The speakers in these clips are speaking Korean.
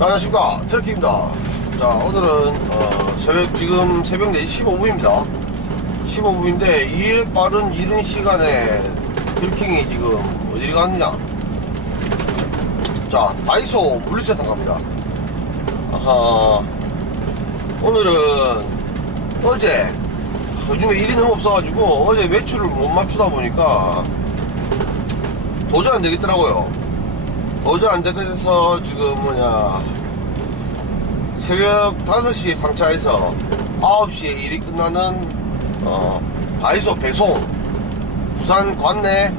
안녕하십니까. 트래킹입니다. 자, 오늘은, 어, 새벽, 지금 새벽 4시 15분입니다. 15분인데, 이 빠른 이른 시간에 트래킹이 지금 어디를 가느냐. 자, 다이소 물류센터 갑니다. 아하. 오늘은 어제, 요즘에 일이 너무 없어가지고, 어제 매출을 못 맞추다 보니까, 도저히 안 되겠더라고요. 도저히 안 되겠어서 지금 뭐냐 새벽 5시에 상차해서 9시에 일이 끝나는 어, 바이소 배송 부산 관내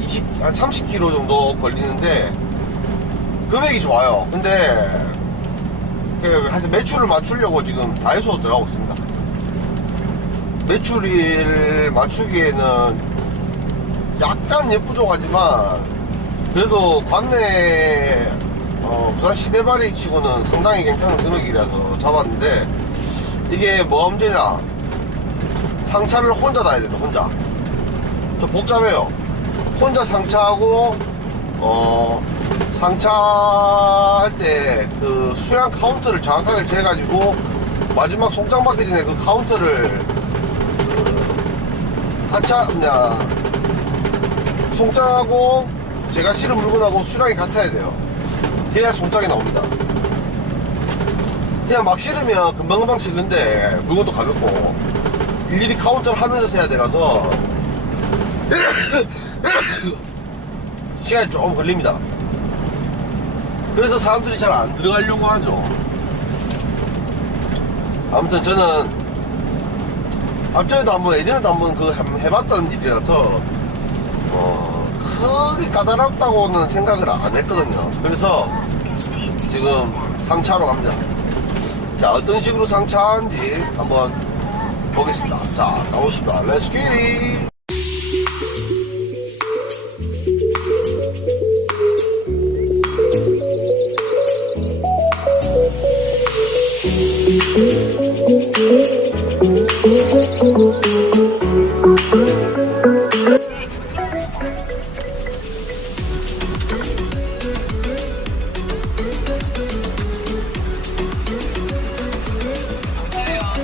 20, 한 30km 정도 걸리는데 금액이 좋아요. 근데 그 하여튼 매출을 맞추려고 지금 다이소 들어가고 있습니다 매출을 맞추기에는 약간 예쁘족하지만 그래도 관내 어, 부산 시내발이 치고는 상당히 괜찮은 금액이라서 잡았는데 이게 뭐가 문제냐? 상차를 혼자 다녀야 된다 혼자. 좀 복잡해요. 혼자 상차하고 어 상차할 때 그 수량 카운트를 정확하게 재가지고 마지막 송장 받기 전에 그 카운트를 그 한차 그냥 송장하고 제가 실은 물건하고 수량이 같아야 돼요. 그래야 송장이 나옵니다. 그냥 막 실으면 금방금방 실는데 물건도 가볍고 일일이 카운터를 하면서 세야 돼가서 시간이 조금 걸립니다. 그래서 사람들이 잘 안 들어가려고 하죠. 아무튼 저는 앞전에도 한번 예전에도 한번 그 해봤던 일이라서 어, 크게 까다롭다고는 생각을 안 했거든요. 그래서 지금 상차로 갑니다. 자, 어떤 식으로 상차하는지 한번 보겠습니다. 자, 가보십시다. 렛츠 기릿!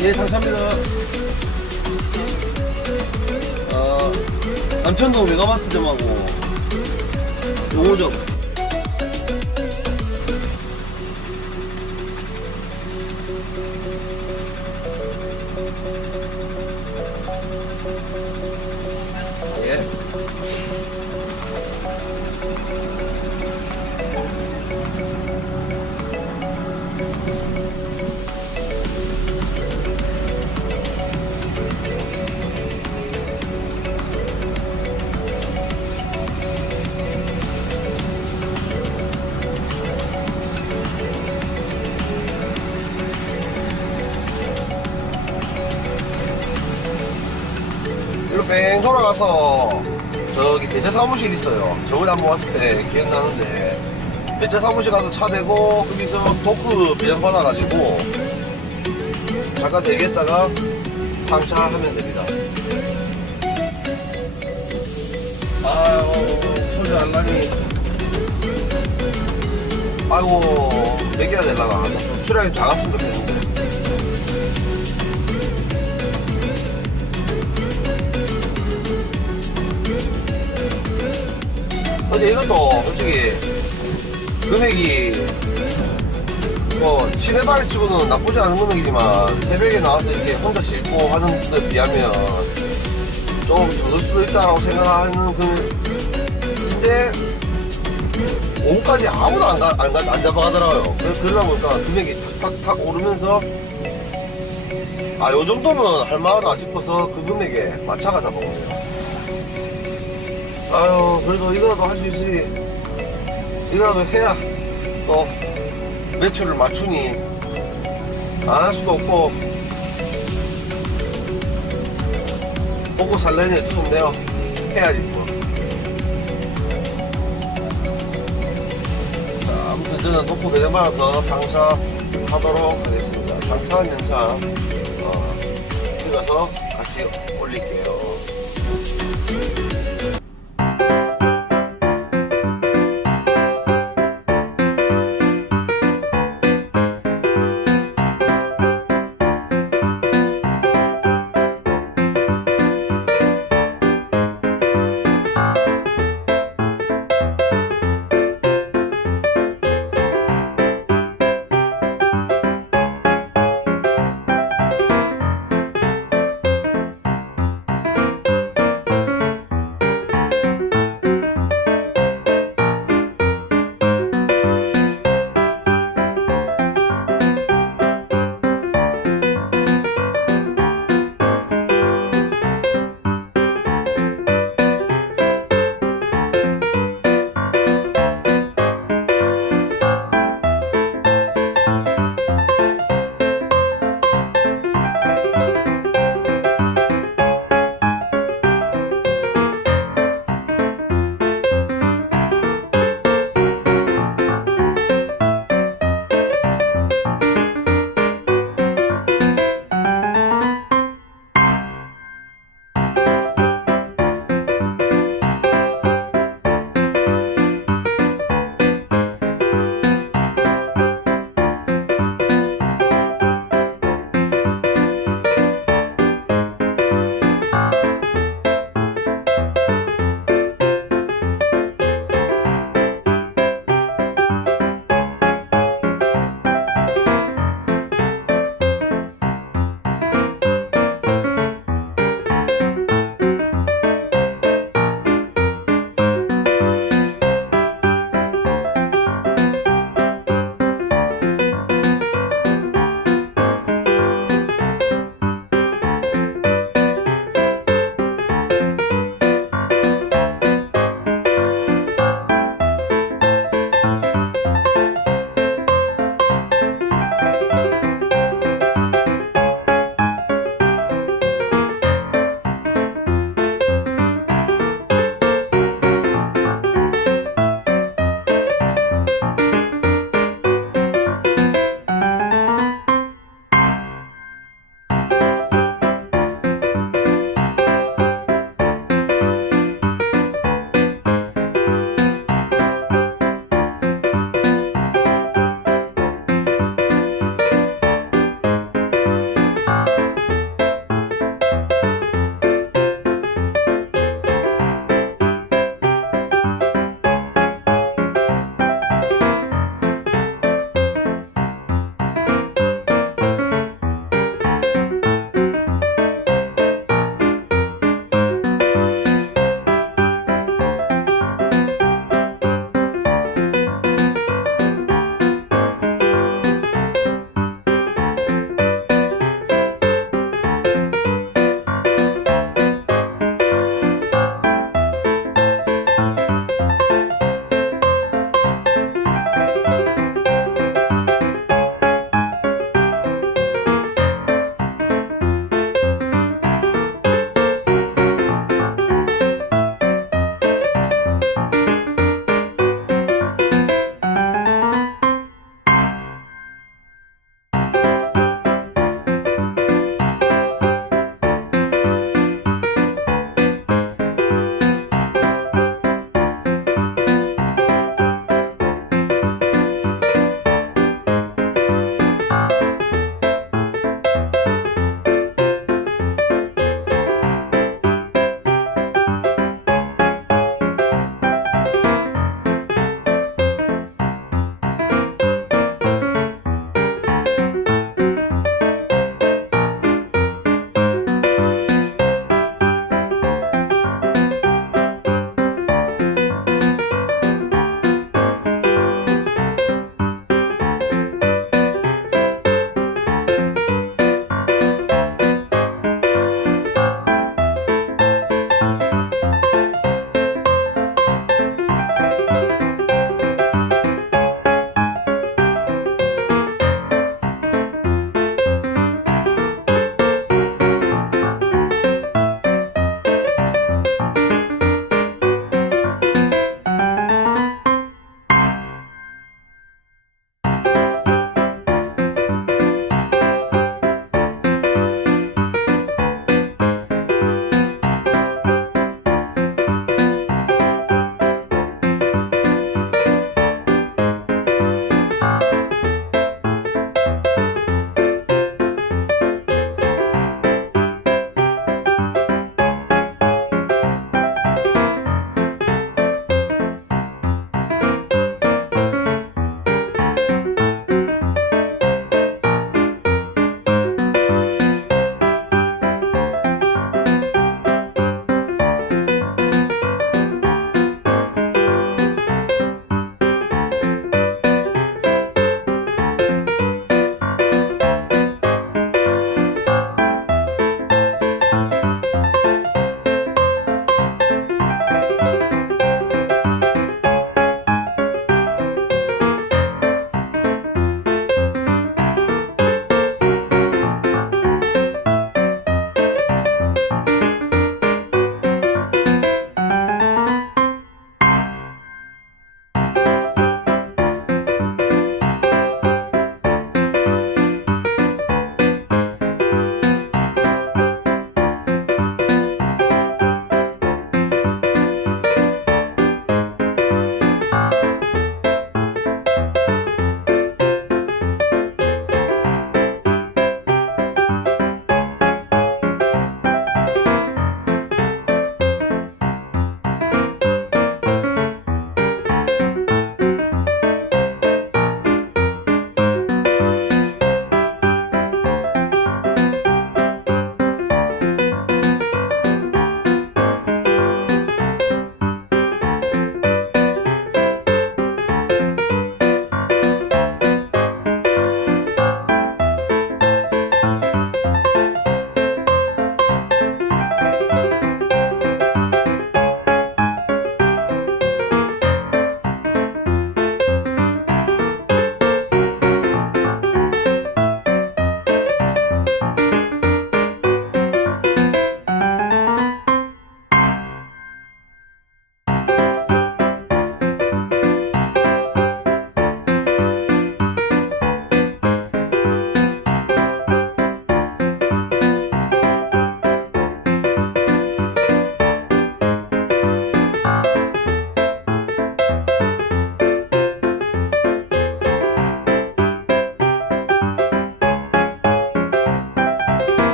예, 상차입니다. 어, 남천동 메가마트 점하고 용호점. 가서 저기 배차 사무실 있어요. 저번에 한번 왔을 때 기억나는데 배차 사무실 가서 차 대고 거기서 도크 배연 받아가지고 잠깐 대기했다가 상차하면 됩니다. 아유 소리 알라니 아이고 먹여야 될라나 좀 수량이 작았으면 좋겠는데 근데 이것도 솔직히 금액이 뭐 치네발이 치고는 나쁘지 않은 금액이지만 새벽에 나와서 이렇게 혼자 싣고 하는 데 비하면 좀 적을 수도 있다라고 생각하는 금액인데 오후까지 아무도 안, 가, 안, 가, 안 잡아가더라고요. 그래서 그러다 보니까 금액이 탁탁탁 오르면서 아 요 정도면 할만하다 싶어서 그 금액에 맞춰가 잡아오네요 아유 그래도 이거라도 할 수 있으니 이거라도 해야 또 매출을 맞추니 안 할 수도 없고 먹고 살려니 없네요 해야지 뭐 자, 아무튼 저는 독고 배정 받아서 상차 하도록 하겠습니다 상차한 영상 어, 찍어서 같이 올릴게요.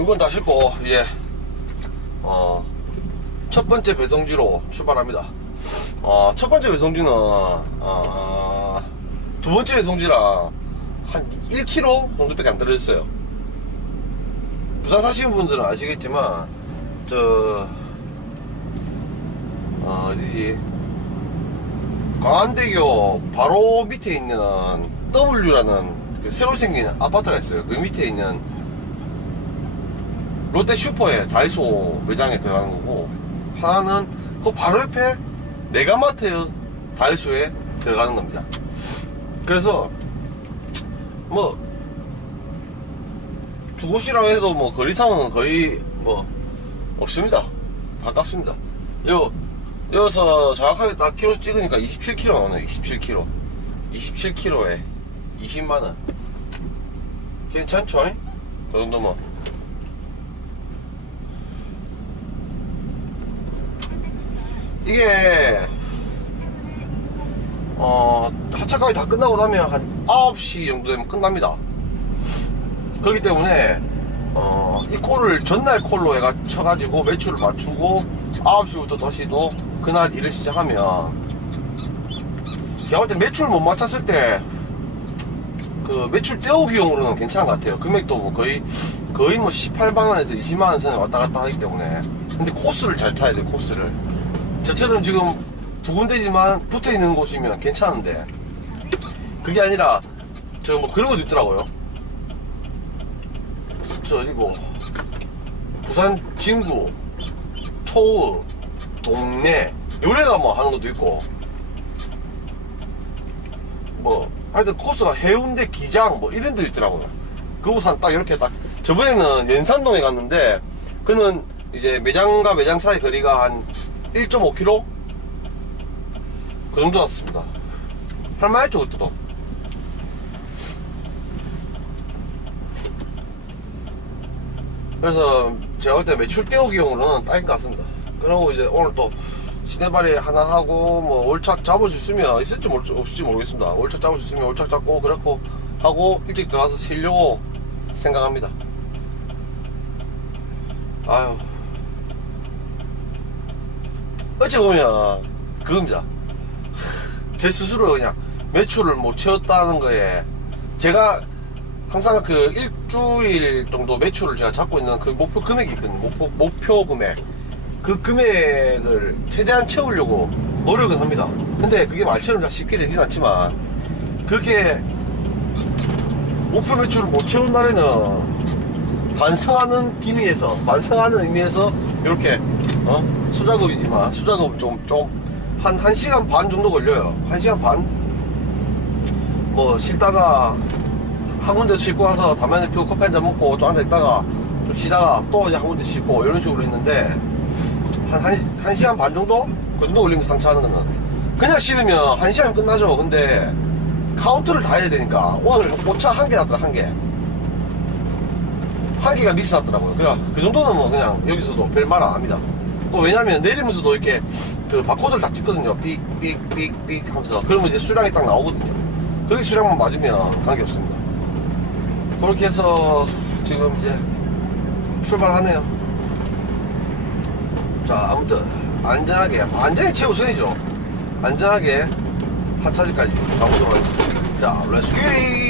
물건 다 싣고, 이제, 어, 첫 번째 배송지로 출발합니다. 어, 첫 번째 배송지는, 어, 두 번째 배송지랑 한 1km 정도밖에 안 떨어졌어요. 부산 사시는 분들은 아시겠지만, 저, 어, 어디지? 광안대교 바로 밑에 있는 W라는 그 새로 생긴 아파트가 있어요. 그 밑에 있는 롯데 슈퍼에 다이소 매장에 들어가는 거고 하나는 그 바로 옆에 메가마트 다이소에 들어가는 겁니다. 그래서 뭐 두 곳이라고 해도 뭐 거리상은 거의 뭐 없습니다. 가깝습니다. 요 여기서 정확하게 딱 키로 찍으니까 27km 나오네 27km 27km에 20만원 괜찮죠? 그 정도면 이게 어 하차까지 다 끝나고 나면 한 9시 정도 되면 끝납니다. 그렇기 때문에 어, 이 콜을 전날 콜로 해가 쳐가지고 매출을 맞추고 9시부터 다시 또 그날 일을 시작하면 제가 볼때 매출 못 맞췄을 때 그 매출 떼우기용으로는 괜찮은 것 같아요. 금액도 뭐 거의 거의 뭐 18만원에서 20만원 선에 왔다 갔다 하기 때문에. 근데 코스를 잘 타야 돼 코스를 저처럼 지금 두 군데지만 붙어 있는 곳이면 괜찮은데. 그게 아니라 저 뭐 그런 것도 있더라고요. 저 어디고 부산 진구 초읍 동네 요래가 뭐 하는 것도 있고. 뭐 하여튼 코스가 해운대 기장 뭐 이런 데 있더라고요. 그곳 한딱 이렇게 딱 저번에는 연산동에 갔는데 그는 이제 매장과 매장 사이 거리가 한 1.5km 그 정도 났습니다 할만했죠 그때도 그래서 제가 볼 때 매출 떼우기용으로는 딱인 것 같습니다. 그리고 이제 오늘 또 시내발이 하나 하고 뭐 올착 잡을 수 있으면 있을지 모르, 없을지 모르겠습니다. 올착 잡을 수 있으면 올착 잡고 그렇고 하고 일찍 들어가서 쉬려고 생각합니다. 아유 어찌 보면 그겁니다. 제 스스로 그냥 매출을 못 채웠다는 거에 제가 항상 그 일주일 정도 매출을 제가 잡고 있는 그 목표 금액이 있거든요. 목표, 목표 금액. 그 금액을 최대한 채우려고 노력은 합니다. 근데 그게 말처럼 쉽게 되진 않지만 그렇게 목표 매출을 못 채운 날에는 반성하는 기미에서 반성하는 의미에서 이렇게 어? 수작업이지만 수작업 좀좀한 1시간 반 정도 걸려요. 1시간 반? 뭐 쉬다가 한 군데 싣고 가서 담배 피우고 커피 한잔 먹고 좀 앉아 있다가 좀 쉬다가 또 이제 한 군데 싣고 이런 식으로 했는데 한, 한, 한 시간 반 정도? 그 정도 걸리면 상차하는 거는 그냥 쉬으면 한 시간 끝나죠 근데 카운트를 다 해야 되니까 오늘 오차 한 개 났더라 한개한 개가 미스 났더라고요 그래 그 정도는 뭐 그냥 여기서도 별말 안 합니다 또 왜냐면 내리면서도 이렇게 그 바코드를 다 찍거든요 삑삑삑삑 하면서 그러면 이제 수량이 딱 나오거든요 그렇게 수량만 맞으면 관계 없습니다 그렇게 해서 지금 이제 출발하네요. 자, 아무튼 안전하게, 안전이 최우선이죠. 안전하게 하차지까지 가보도록 하겠습니다. 자, 렛츠 기릿!